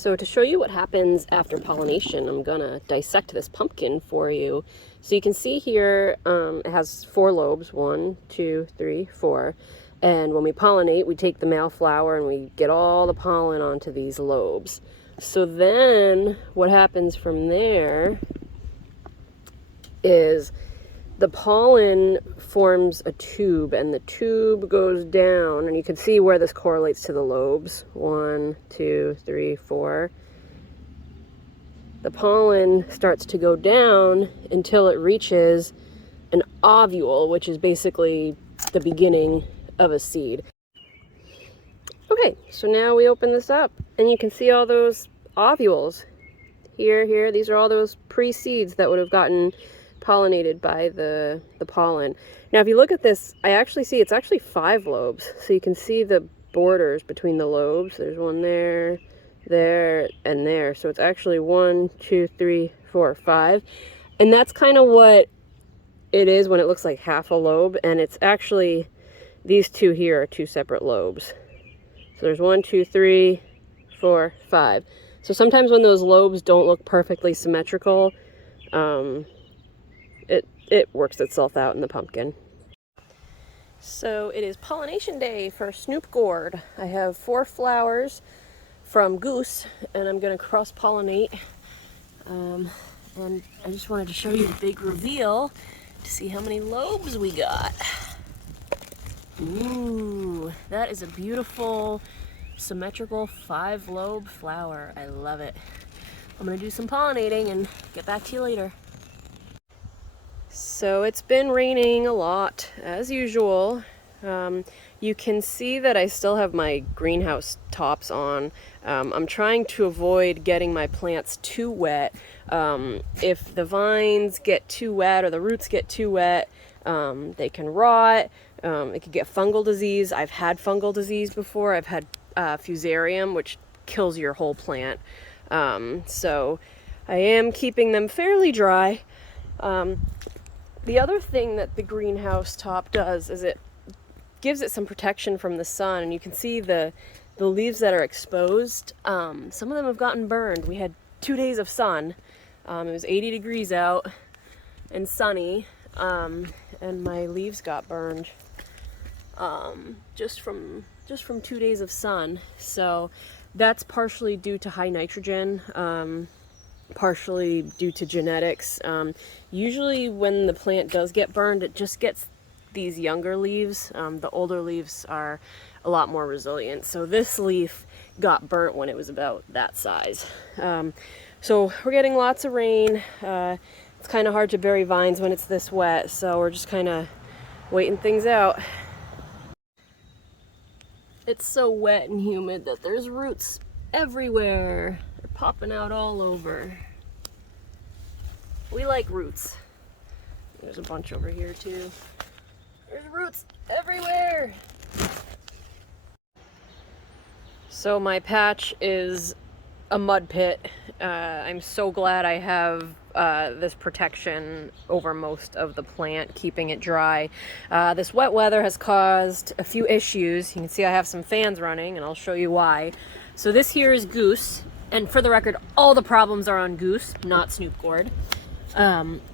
So to show you what happens after pollination, I'm gonna dissect this pumpkin for you. So you can see here, it has 4 lobes, 1, 2, 3, 4. And when we pollinate, we take the male flower and we get all the pollen onto these lobes. So then what happens from there is the pollen forms a tube, and the tube goes down, and you can see where this correlates to the lobes. 1, 2, 3, 4. The pollen starts to go down until it reaches an ovule, which is basically the beginning of a seed. Okay, so now we open this up, and you can see all those ovules. Here, these are all those pre-seeds that would have gotten pollinated by the pollen. Now if you look at this, I actually see it's actually 5 lobes. So you can see the borders between the lobes. There's one there, and there. So it's actually 1, 2, 3, 4, 5. And that's kind of what it is when it looks like half a lobe. And it's actually, these 2 here are 2 separate lobes. So there's 1, 2, 3, 4, 5. So sometimes when those lobes don't look perfectly symmetrical, it works itself out in the pumpkin. So it is pollination day for Snoop Gourd. I have 4 flowers from Goose, and I'm going to cross-pollinate. And I just wanted to show you the big reveal to see how many lobes we got. Ooh, that is a beautiful, symmetrical 5-lobe flower. I love it. I'm going to do some pollinating and get back to you later. So it's been raining a lot, as usual. You can see that I still have my greenhouse tops on. I'm trying to avoid getting my plants too wet. If the vines get too wet or the roots get too wet, they can rot. It could get fungal disease. I've had fungal disease before. I've had fusarium, which kills your whole plant. So I am keeping them fairly dry. The other thing that the greenhouse top does is it gives it some protection from the sun, and you can see the leaves that are exposed. Some of them have gotten burned. We had 2 days of sun. It was 80 degrees out and sunny, and my leaves got burned just from 2 days of sun. So that's partially due to high nitrogen. Partially due to genetics. Usually when the plant does get burned, it just gets these younger leaves. The older leaves are a lot more resilient. So this leaf got burnt when it was about that size. So we're getting lots of rain. It's kind of hard to bury vines when it's this wet, so we're just kind of waiting things out. It's so wet and humid that there's roots everywhere. They're popping out all over. We like roots. There's a bunch over here too. There's roots everywhere. So my patch is a mud pit. I'm so glad I have this protection over most of the plant, keeping it dry. This wet weather has caused a few issues. You can see I have some fans running, and I'll show you why. So this here is Goose, and for the record, all the problems are on Goose, not Snoop Gourd.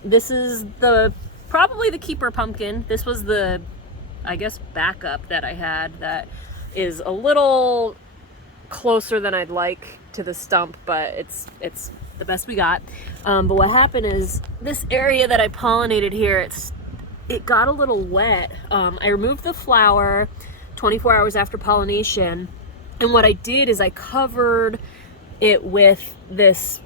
This is probably the keeper pumpkin. This was the, I guess, backup that I had that is a little closer than I'd like to the stump, but it's the best we got. But what happened is this area that I pollinated here, it got a little wet. I removed the flower 24 hours after pollination, and what I did is I covered it with this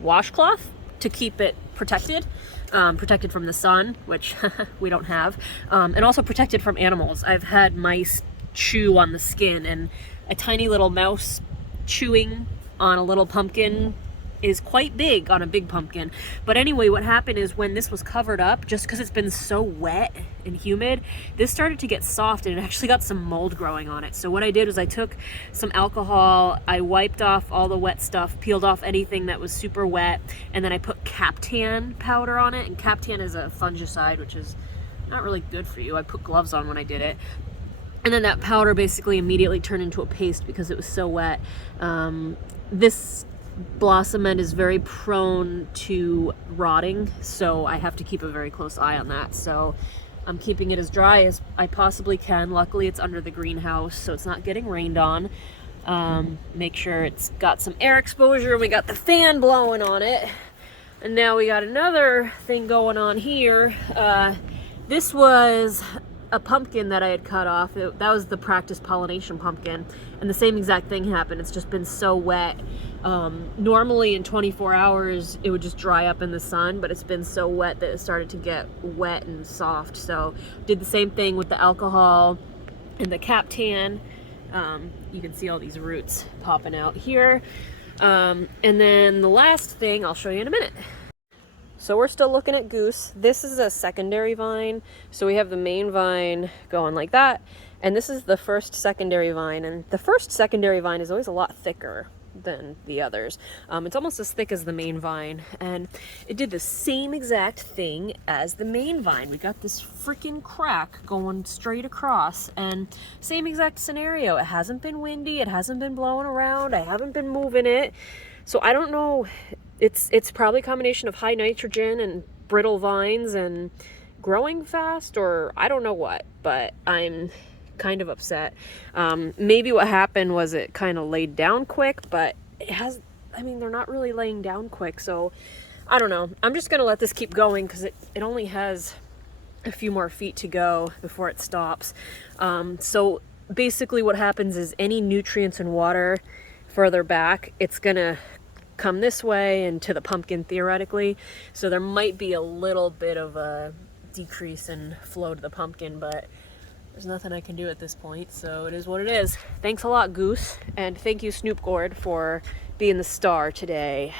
washcloth to keep it protected. Protected from the sun, which we don't have, and also protected from animals. I've had mice chew on the skin, and a tiny little mouse chewing on a little pumpkin is quite big on a big pumpkin. But anyway, what happened is when this was covered up, just because it's been so wet and humid, this started to get soft, and it actually got some mold growing on it. So what I did was I took some alcohol, I wiped off all the wet stuff, peeled off anything that was super wet, and then I put Captan powder on it. And Captan is a fungicide, which is not really good for you. I put gloves on when I did it. And then that powder basically immediately turned into a paste because it was so wet. This blossom end is very prone to rotting, so I have to keep a very close eye on that. So I'm keeping it as dry as I possibly can. Luckily it's under the greenhouse, so it's not getting rained on. Make sure it's got some air exposure. We got the fan blowing on it. And now we got another thing going on here. This was a pumpkin that I had cut off. That was the practice pollination pumpkin, and the same exact thing happened. It's just been so wet. Normally in 24 hours it would just dry up in the sun, but it's been so wet that it started to get wet and soft. So did the same thing with the alcohol and the captan. You can see all these roots popping out here. And then the last thing I'll show you in a minute. So we're still looking at Goose. This is a secondary vine. So we have the main vine going like that, and this is the first secondary vine. And the first secondary vine is always a lot thicker than the others. It's almost as thick as the main vine, and it did the same exact thing as the main vine. We got this freaking crack going straight across, and same exact scenario. It hasn't been windy, it hasn't been blowing around, I haven't been moving it. So I don't know, it's probably a combination of high nitrogen and brittle vines and growing fast, or I don't know what, but I'm kind of upset. Maybe what happened was it kind of laid down quick, but it has, I mean, they're not really laying down quick, so I don't know. I'm just gonna let this keep going because it only has a few more feet to go before it stops. So basically what happens is any nutrients and water further back, it's gonna come this way and to the pumpkin theoretically. So there might be a little bit of a decrease in flow to the pumpkin, but there's nothing I can do at this point, so it is what it is. Thanks a lot, Goose, and thank you, Snoop Gourd, for being the star today.